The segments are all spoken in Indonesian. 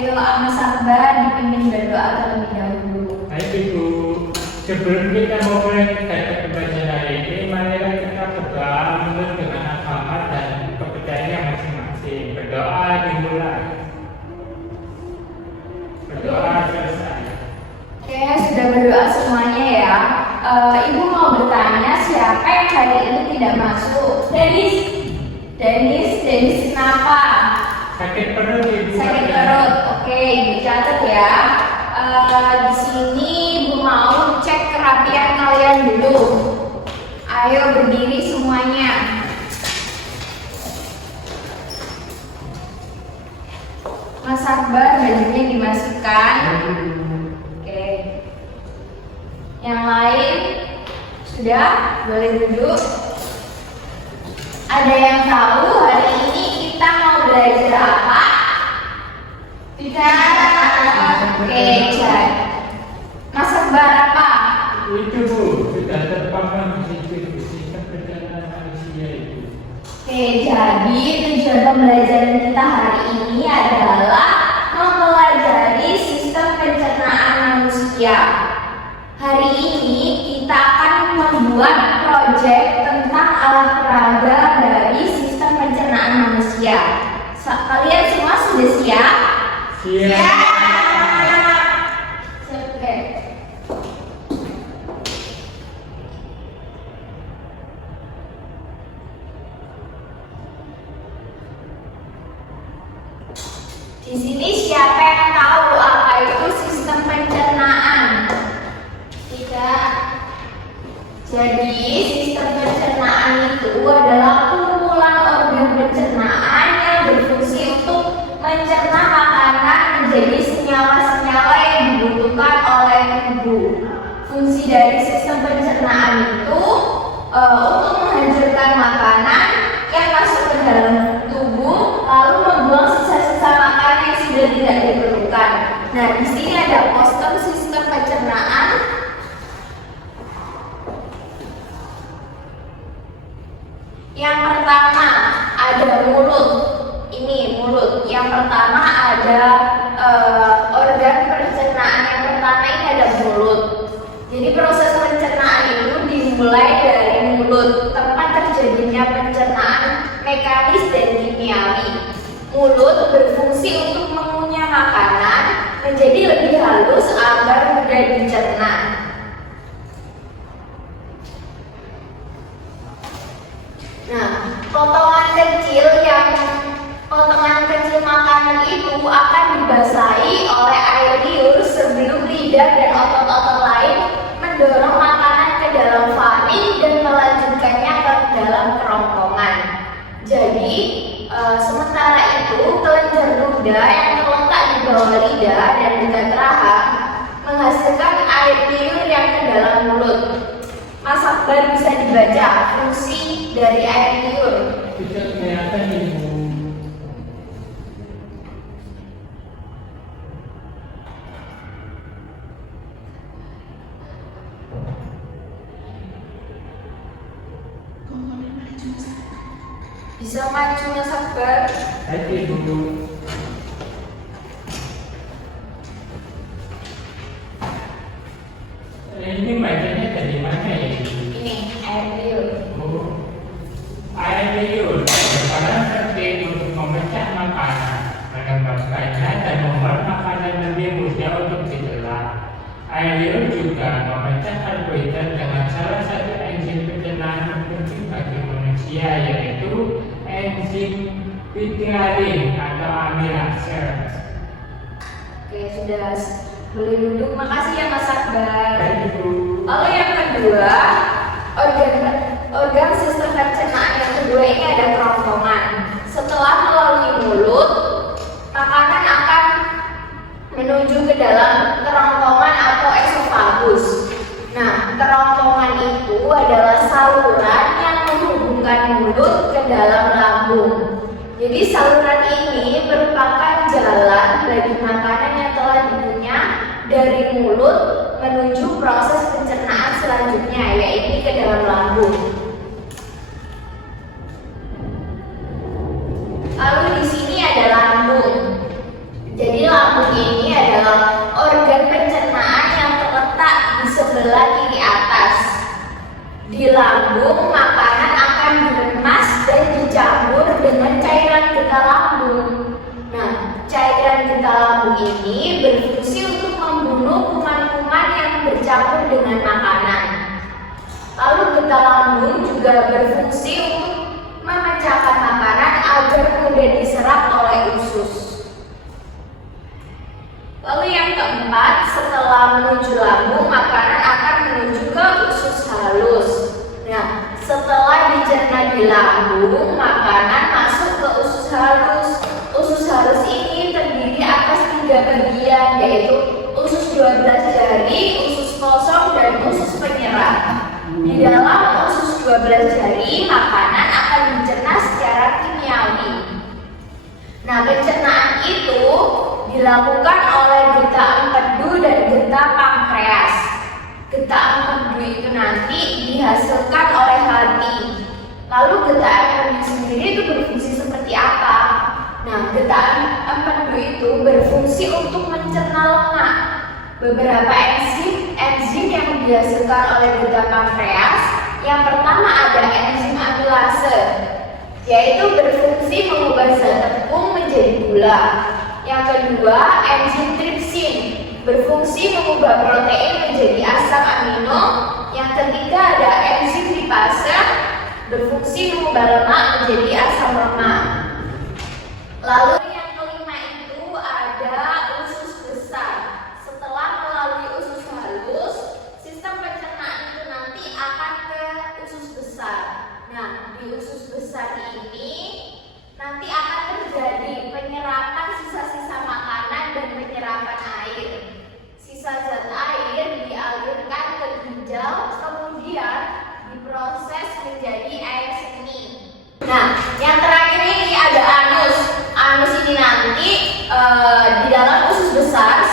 Ayo Mas Akbar dipimpin berdoa terlebih dahulu. Baik Ibu, sebelum kita mulai kita pembacaan hari ini, marilah kita berdoa menurut dengan agama dan kepercayaan masing-masing. Berdoa dimulai. Berdoa selesai. Oke, sudah berdoa semuanya ya. Ibu mau bertanya siapa yang hari ini tidak masuk? Denis kenapa? Sakit perut Ibu. Sakit perut. Oke, Ibu catat ya. Di sini Ibu mau cek kerapian kalian dulu. Ayo berdiri semuanya. Mas Akbar bajunya dimasukkan. Oke. Yang lain sudah boleh duduk. Ada yang tahu hari ini kita mau belajar apa? Tidak. Oke, cek. Mas Akbar apa? Itu Bu, sudah terpampang di situ sistem pencernaan manusia itu. Oke, jadi tujuan pembelajaran kita hari ini adalah mempelajari sistem pencernaan manusia. Hari ini kita akan membuat proyek tentang alat peraga dari sistem pencernaan manusia. Kalian semua sudah siap? Siap. Oke. Di sini siapa yang tahu apa itu sistem pencernaan? Tidak. Jadi sistem pencernaan itu adalah kumpulan organ pencernaan yang berfungsi untuk mencerna makanan menjadi senyawa-senyawa yang dibutuhkan oleh tubuh. Fungsi dari sistem pencernaan itu untuk menghancurkan makanan yang masuk ke dalam tubuh, lalu membuang sisa-sisa makanan yang sudah tidak diperlukan. Nah, di sini ada poster sistem pencernaan. Yang pertama ada mulut. Ini mulut. Yang pertama ada organ pencernaan. Yang pertama ini ada mulut. Jadi proses pencernaan itu dimulai dari mulut, tempat terjadinya pencernaan mekanis dan kimiawi. Mulut berfungsi untuk mengunyah makanan menjadi lebih halus agar mudah dicerna. Nah, potongan kecil makanan itu akan dibasahi oleh air liur sebelum lidah dan otot-otot lain mendorong makanan ke dalam faring dan melanjutkannya ke dalam kerongkongan. Jadi, sementara itu kelenjar ludah yang terletak di bawah lidah dan dekat rahang menghasilkan air liur yang ke dalam mulut. Mas Akbar bisa dibaca fungsi dari air liur. Tidak kelihatan Ibu. Bisa maju Mas Akbar. Baik Ibu. Ini bacanya dari mana ya Ibu? Ini air liur. Oh, air liur berperan penting untuk memecah makanan, mengembangkannya dan membuat makanan lebih mudah untuk ditelan. Air liur juga memecah karbohidrat dengan salah satu enzim pencernaan penting bagi manusia, yaitu enzim butyrate atau amilase. Oke, sudah boleh duduk. Makasih ya Mas Akbar. Baik Ibu. Lalu yang kedua, organ sistem pencernaan yang kedua ini ada kerongkongan. Setelah melalui mulut, makanan akan menuju ke dalam kerongkongan atau esofagus. Nah, kerongkongan itu adalah saluran yang menghubungkan mulut ke dalam lambung. Jadi saluran ini merupakan jalan bagi makanan yang telah dikunyah dari mulut menuju proses pencernaan selanjutnya, yaitu ke dalam lambung. Lalu di sini ada lambung. Jadi lambung sebelah kiri atas. Di lambung, makanan akan diremas dan dicampur dengan cairan getah lambung. Nah, cairan getah lambung ini berfungsi untuk membunuh kuman-kuman yang bercampur dengan makanan. Lalu getah lambung juga berfungsi untuk memecahkan makanan agar mudah diserap oleh usus. Lalu yang keempat, setelah menuju lambung, makanan akan menuju ke usus halus. Nah, setelah dicerna di lambung, makanan masuk ke usus halus. Usus halus ini terdiri atas 3 bagian, yaitu usus 12 jari, usus kosong, dan usus penyerap. Di dalam usus 12 jari, makanan akan dicerna secara kimiawi. Nah, pencernaan itu dilakukan oleh getah empedu dan getah pankreas. Getah empedu itu nanti dihasilkan oleh hati. Lalu getah empedu sendiri itu berfungsi seperti apa? Nah, getah empedu itu berfungsi untuk mencerna lemak. Beberapa enzim yang dihasilkan oleh getah pankreas. Yang pertama ada enzim amilase, yaitu berfungsi mengubah zat tepung menjadi gula. Yang kedua, enzim tripsin, berfungsi mengubah protein menjadi asam amino. Yang ketiga ada enzim lipase, berfungsi mengubah lemak menjadi asam lemak. Lalu yang kelima itu ada usus besar. Setelah melalui usus halus, sistem pencernaan itu nanti akan ke usus besar. Nah, di usus besar ini nanti akan terjadi penyerapan sisa-sisa makanan dan penyerapan air. Sisa zat air dialirkan ke ginjal, kemudian diproses menjadi air seni. Nah, yang terakhir ini ada anus. Anus ini nanti di dalam usus besar,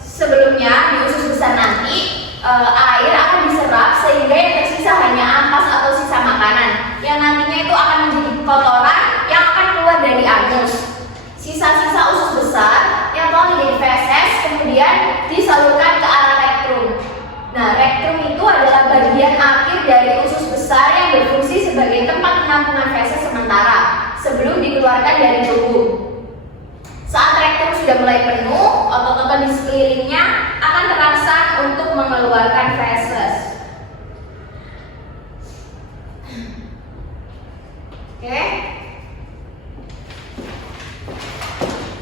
sebelumnya di usus besar nanti air akan diserap sehingga yang tersisa hanya ampas atau sisa makanan yang nantinya itu akan menjadi kotoran yang akan keluar dari anus. Sisa-sisa usus besar yang telah menjadi feses kemudian disalurkan ke arah rektum. Nah, rektum itu adalah bagian akhir dari usus besar yang berfungsi sebagai tempat penampungan feses sementara sebelum dikeluarkan dari tubuh. Saat rektum sudah mulai penuh, otot-otot di sekelilingnya akan terangsang untuk mengeluarkan feses. Oke?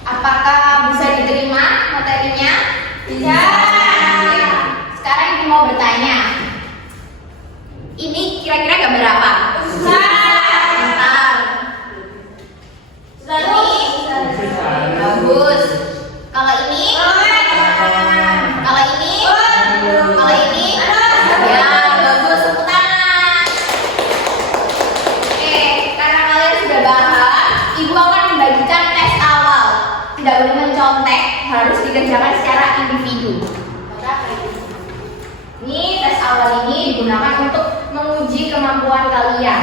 Apakah bisa diterima materinya? Bisa. Sekarang ibu mau bertanya. Ini kira-kira gambar apa? Bagus. Kalau ini? Kalau ini? Kalau ini? Ya, bagus. Tepuk tangan. Oke, karena kalian sudah paham, ibu akan membagikan tes awal. Tidak boleh mencontek, harus dikerjakan secara individu. Ini tes awal ini digunakan untuk menguji kemampuan kalian.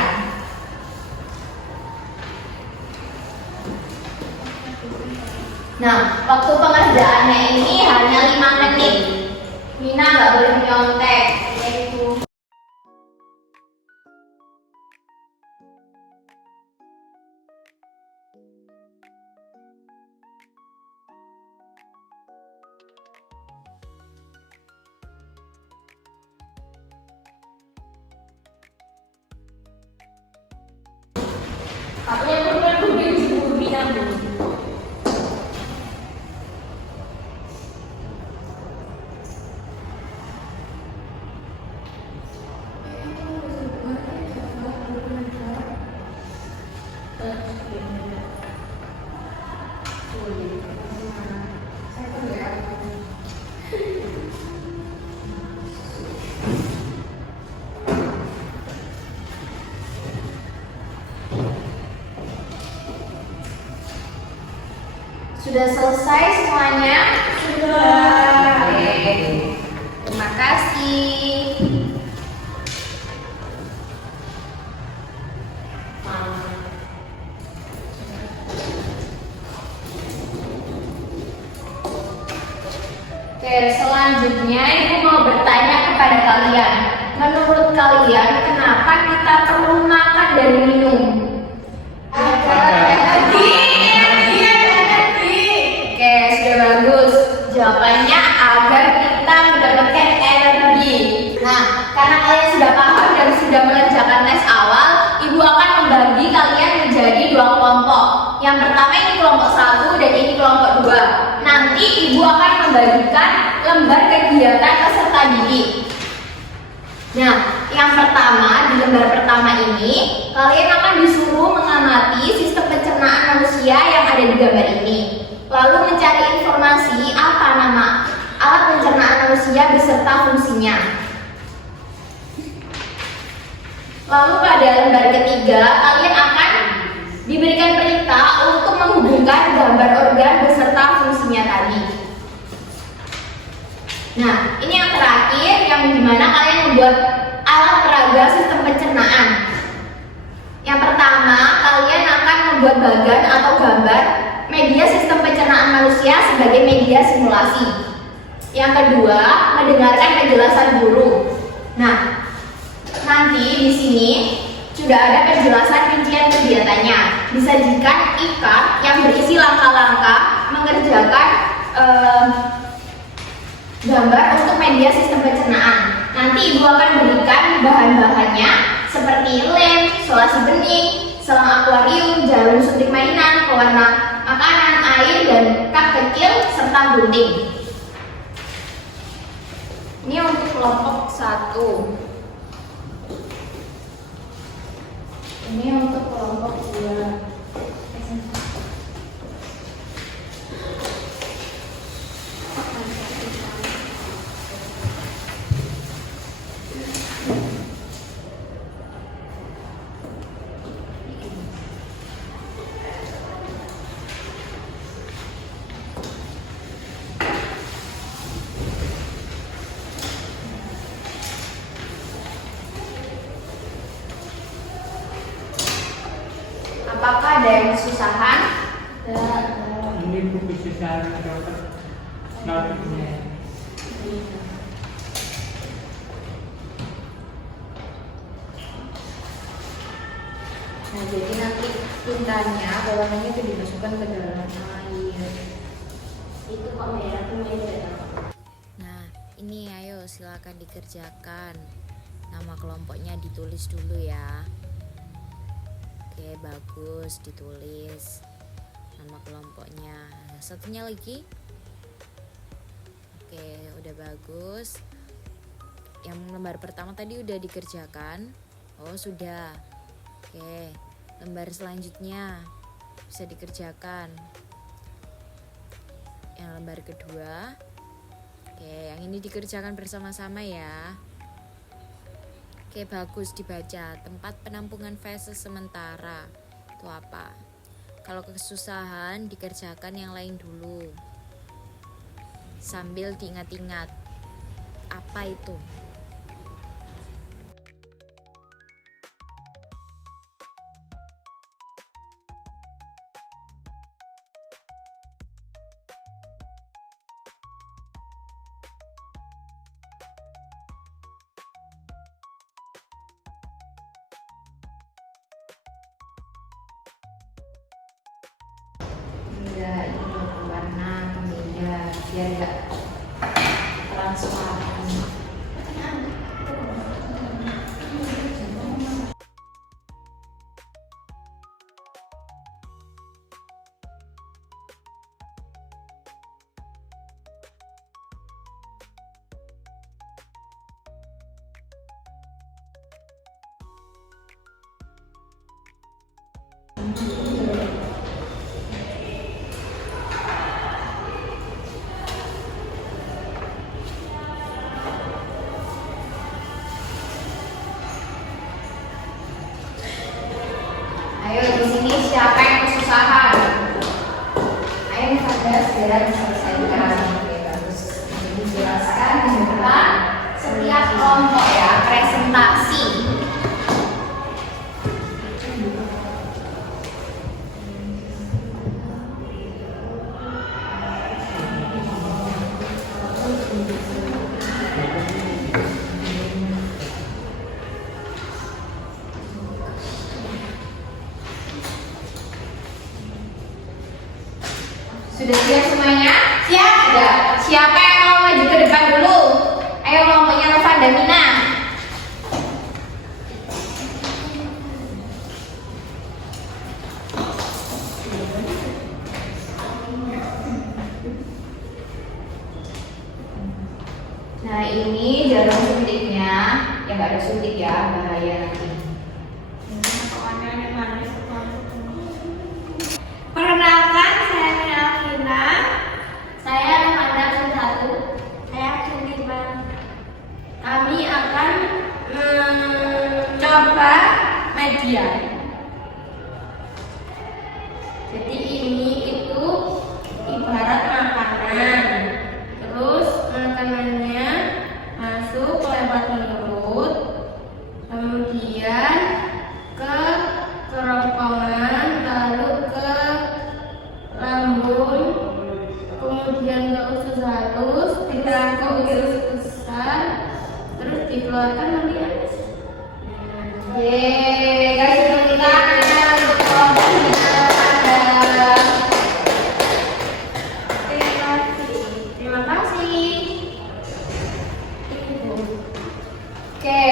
Nah, waktu pengerjaannya ini hanya 5 menit. Mina nggak boleh menyontek. Yaitu. Aku yang berbeda di bidang dulu. Sudah selesai semuanya? Sudah. Oke. Terima kasih. Oke, selanjutnya Ibu mau bertanya kepada kalian. Menurut kalian, kenapa kita perlu makan dan minum? Energi. Oke, sudah bagus. Jawabannya agar kita mendapatkan energi. Nah, karena kalian sudah paham dan sudah mengerjakan tes awal, Ibu akan membagi kalian menjadi 2 kelompok. Yang pertama ini kelompok 1 dan ini kelompok 2. Nanti Ibu akan membagikan lembar kegiatan peserta didik. Nah, yang pertama, di lembar pertama ini, kalian akan disuruh mengamati sistem pencernaan manusia yang ada di gambar ini. Lalu mencari informasi apa nama alat pencernaan manusia beserta fungsinya. Lalu pada lembar ketiga, kalian akan diberikan perintah untuk menghubungkan gambar organ beserta fungsinya tadi. Nah, ini yang terakhir, yang dimana kalian membuat alat peraga sistem pencernaan. Yang pertama, kalian akan membuat bagan atau gambar media sistem pencernaan manusia sebagai media simulasi. Yang kedua, mendengarkan penjelasan guru. Nah, nanti di sini sudah ada penjelasan rincian kegiatannya. Disajikan e-card yang berisi langkah-langkah mengerjakan gambar untuk media sistem pencernaan. Nanti Ibu akan berikan bahan-bahannya seperti lem, solasi bening, selang akuarium, jarum suntik mainan, pewarna makanan, air, dan cup kecil serta gunting. Ini untuk kelompok 1. Ini untuk kelompok 2. Apakah ada yang kesusahan? Ini buku kesusahan dokter. Notinya. Nah, jadi nanti tintanya, pewarnanya itu dimasukkan ke dalam air. Itu kok merah tuh merah. Nah, ini ayo silakan dikerjakan. Nama kelompoknya ditulis dulu ya. Oke, bagus, ditulis nama kelompoknya. Nah, satunya lagi. Oke, udah bagus. Yang lembar pertama tadi udah dikerjakan. Oh, sudah. Oke, lembar selanjutnya bisa dikerjakan. Yang lembar kedua. Oke, yang ini dikerjakan bersama-sama ya. Oke, bagus, dibaca. Tempat penampungan fase sementara. Itu apa? Kalau kesusahan dikerjakan yang lain dulu. Sambil diingat-ingat. Apa itu? Beda ini warna beda biar enggak transparan. Ayo di sini siapa yang kesusahan? Ayo pada segera diselesaikan. Oke, bagus. Jadi jelaskan di depan setiap kelompok ya, presentasi. Sudah siap semuanya? Siap. Sudah. Siapa yang mau maju ke depan dulu? Ayo kelompoknya Nova dan Mina. Nah ini jarum suntiknya, ya nggak ada suntik ya, bahaya nanti. Perkenalkan, saya Mina Alvina. Saya Amanda Sintatu. Saya Cintima. Kami akan mencoba media. Jadi ini itu ibarat makanan. Terus makanannya masuk lewat mulut, kemudian ke kerongkongan, lalu ke lambung, kemudian ke usus halus, ke usus besar, terus dikeluarkan nanti habis. Yeay, kasih tepuk tangan untuk kelompok kita. Terima kasih. Oke,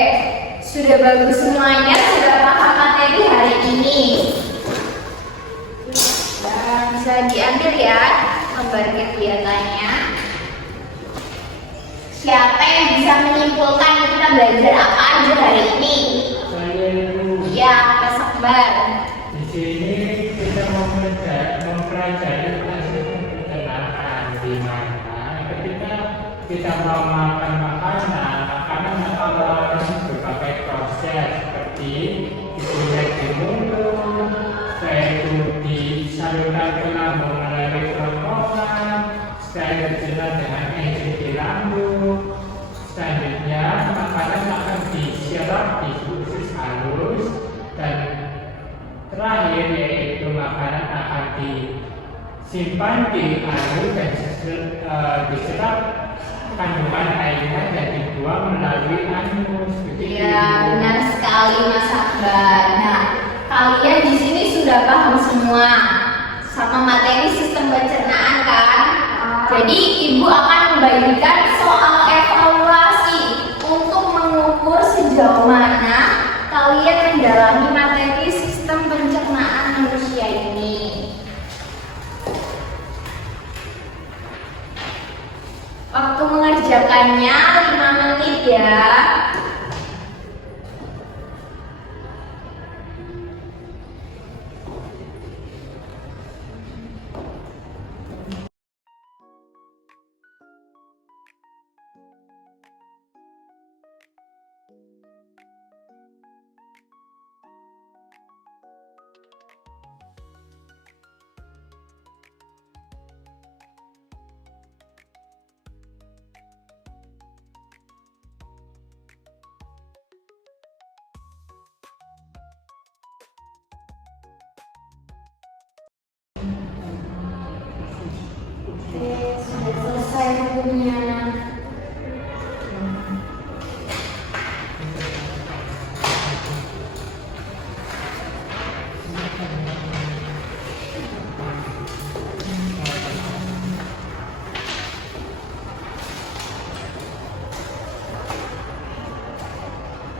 sudah bagus semuanya, sudah paham materi hari ini. Dan bisa diambil ya gambar kegiatannya. Siapa yang bisa menyimpulkan kita belajar apa aja hari ini? Saya itu Ya, Mas Akbar. di sini kita mempelajari tentang sistem pencernaan, di mana ketika kita mau makan makanan akan melalui berbagai proses seperti ditulis di mulut, setelah itu disalurkan ke lambung melalui kerongkongan, setelah itu dicerna dengan enzim di lambung, selanjutnya makanan akan diserap di usus halus, dan terakhir yaitu makanan akan disimpan di halus dan diserap kandungan airnya dan dibuang melalui anus. Ya, benar sekali Mas Akbar. Nah, kalian di sini sudah paham semua sama materi sistem pencernaan kan? Jadi Ibu akan membagikan soal evaluasi untuk mengukur sejauh mana kalian mendalami materi sistem pencernaan manusia ini. Waktu mengerjakannya 5 menit ya. Oke, sudah selesai bukunya.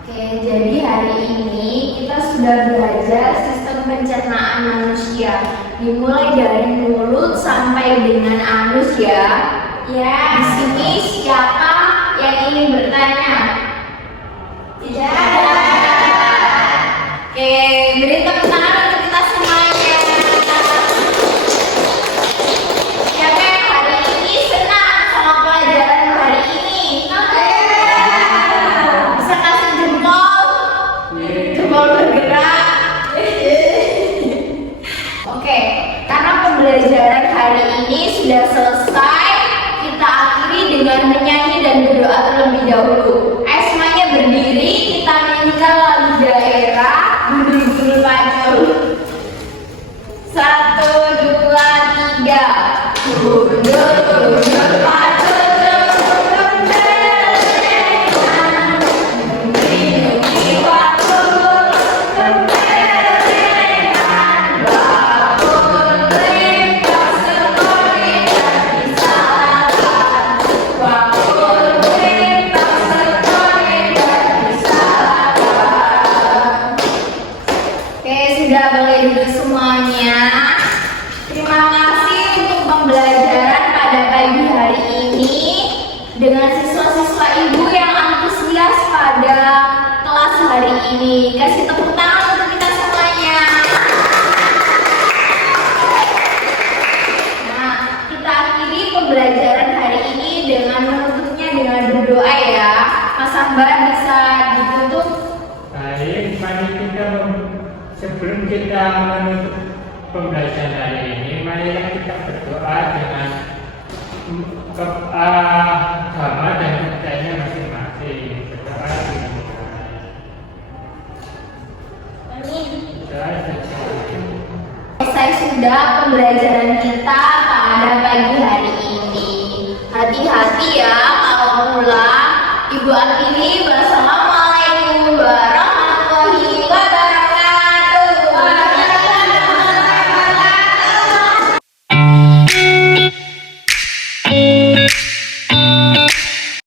Oke, jadi hari ini kita sudah belajar sistem pencernaan manusia, dimulai dari mulut sampai dengan anus ya. Ya. Di sini siapa yang ingin bertanya? Tidak ada. Oke, beri tepuk tangan untuk kita semuanya. Siapa yang hari ini senang sama pelajaran hari ini? Bisa kasih jempol? Jempol bergerak. Oke, karena pembelajaran hari ini sudah selesai, kita akhiri dengan menyanyi dan berdoa terlebih dahulu. Ayo semuanya berdiri, kita nyanyikan lagu daerah Budi Pacul. 1, 2, 3. Budi Pacul. sini dengan siswa-siswa ibu yang antusias pada kelas hari ini. Kasih tepuk tangan untuk kita semuanya. Nah, kita akhiri pembelajaran hari ini dengan menutupnya dengan berdoa ya. Mas Ambar bisa ditutup. Baik, mari kita sebelum kita menutup pembelajaran hari ini, marilah kita berdoa dengan agama dan kepercayaannya masing-masing. Berdoa dengan Amin. doa. Selesai sudah pembelajaran kita pada pagi hari ini. Hati-hati ya kalau pulang. Ibu akhiri. Wassalamualaikum warahmatullahi wabarakatuh.